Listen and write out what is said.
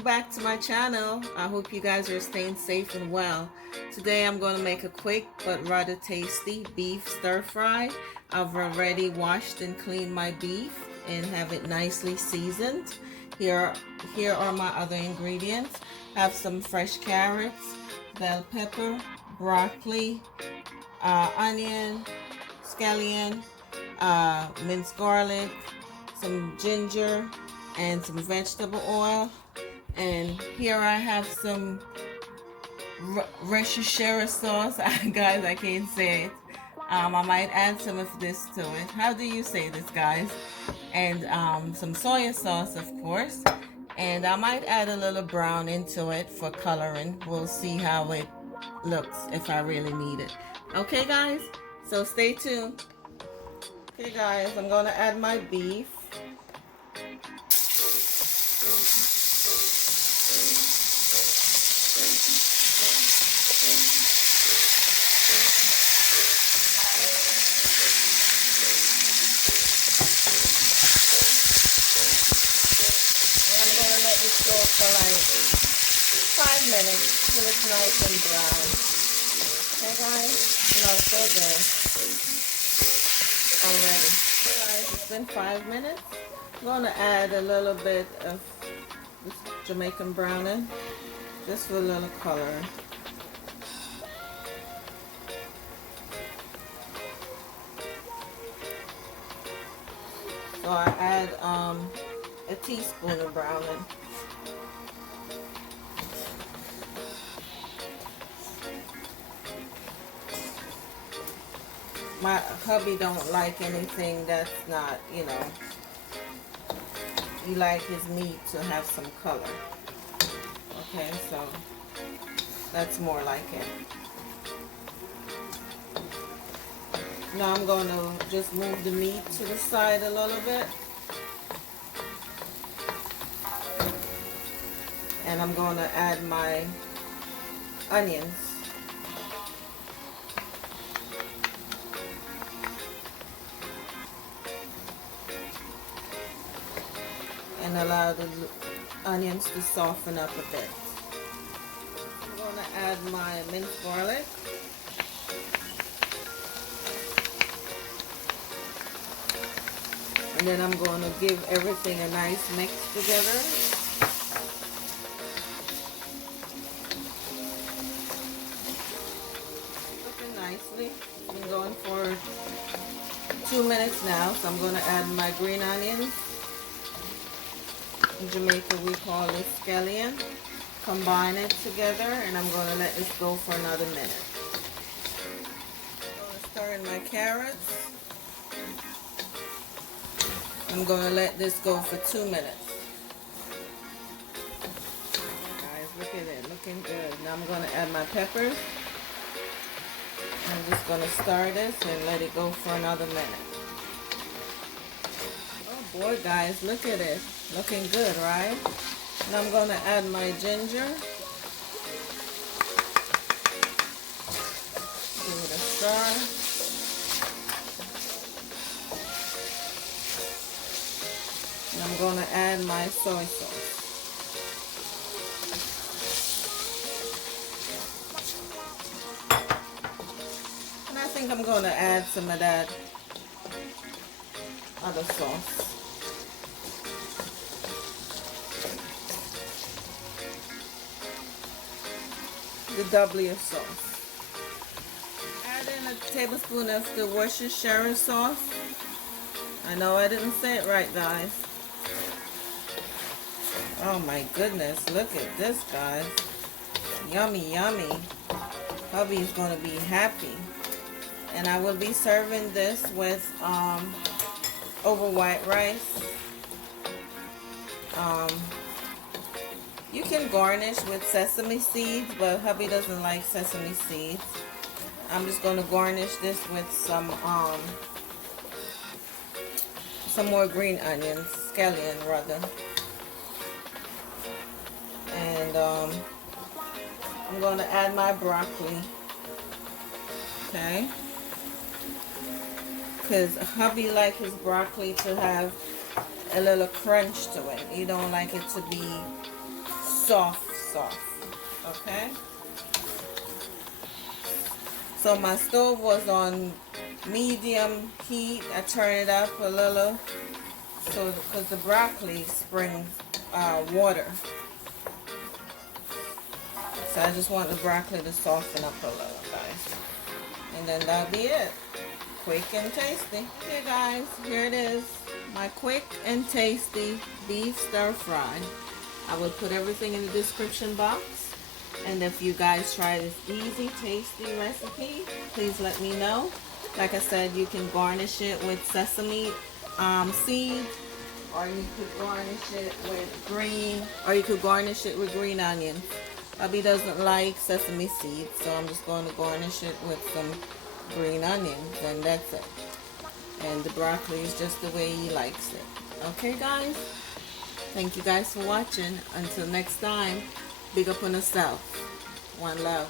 Welcome back to my channel. I hope you guys are staying safe and well. Today I'm going to make a quick but rather tasty beef stir fry. I've already washed and cleaned my beef and have it nicely seasoned. Here are my other ingredients. I have some fresh carrots, bell pepper, broccoli, onion, scallion, minced garlic, some ginger, and some vegetable oil. And here I have some Worcestershire sauce. Guys, I can't say it. I might add some of this to it. How do you say this, guys? And some soy sauce, of course. And I might add a little brown into it for coloring. We'll see how it looks if I really need it. Okay, guys? So stay tuned. Okay, guys, I'm going to add my beef. Go for like 5 minutes till it's nice and brown. Okay, guys? Smells so good already. Okay, guys, it's been 5 minutes. I'm going to add a little bit of this Jamaican browning just for a little color. So I add a teaspoon of browning. My hubby don't like anything that's not, you know, he like his meat to have some color. Okay, so that's more like it. Now I'm going to just move the meat to the side a little bit. And I'm going to add my onions. And allow the onions to soften up a bit. I'm going to add my minced garlic. And then I'm going to give everything a nice mix together. Cooking nicely. Been going for 2 minutes now, so I'm going to add my green onions. In Jamaica we call it scallion. Combine it together and I'm going to let this go for another minute. I'm going to stir in my carrots. I'm going to let this go for 2 minutes. Guys, look at it, looking good. Now I'm going to add my peppers. I'm just going to stir this and let it go for another minute. Oh boy, guys, look at it. Looking good, right? Now I'm going to add my ginger. Give it a stir. And I'm going to add my soy sauce. And I think I'm going to add some of that other sauce. The W sauce. Add in a tablespoon of the Worcestershire sauce. I know I didn't say it right, guys. Oh my goodness, look at this, guys. Yummy, yummy. Hubby's gonna be happy. And I will be serving this with over white rice. You can garnish with sesame seeds, but hubby doesn't like sesame seeds. I'm just going to garnish this with some more green onions, scallion rather. And I'm going to add my broccoli. Okay. Because hubby likes his broccoli to have a little crunch to it. You don't like it to be soft, okay? So my stove was on medium heat. I turn it up a little, so because the broccoli springs water. So I just want the broccoli to soften up a little, guys. And then that'll be it. Quick and tasty. Okay guys, here it is. My quick and tasty beef stir fry. I will put everything in the description box. And if you guys try this easy, tasty recipe, please let me know. Like I said, you can garnish it with sesame seeds, or you could garnish it with green onions. Hubby doesn't like sesame seeds, so I'm just going to garnish it with some green onions, and that's it. And the broccoli is just the way he likes it. Okay guys, thank you guys for watching. Until next time, big up on yourself. One love.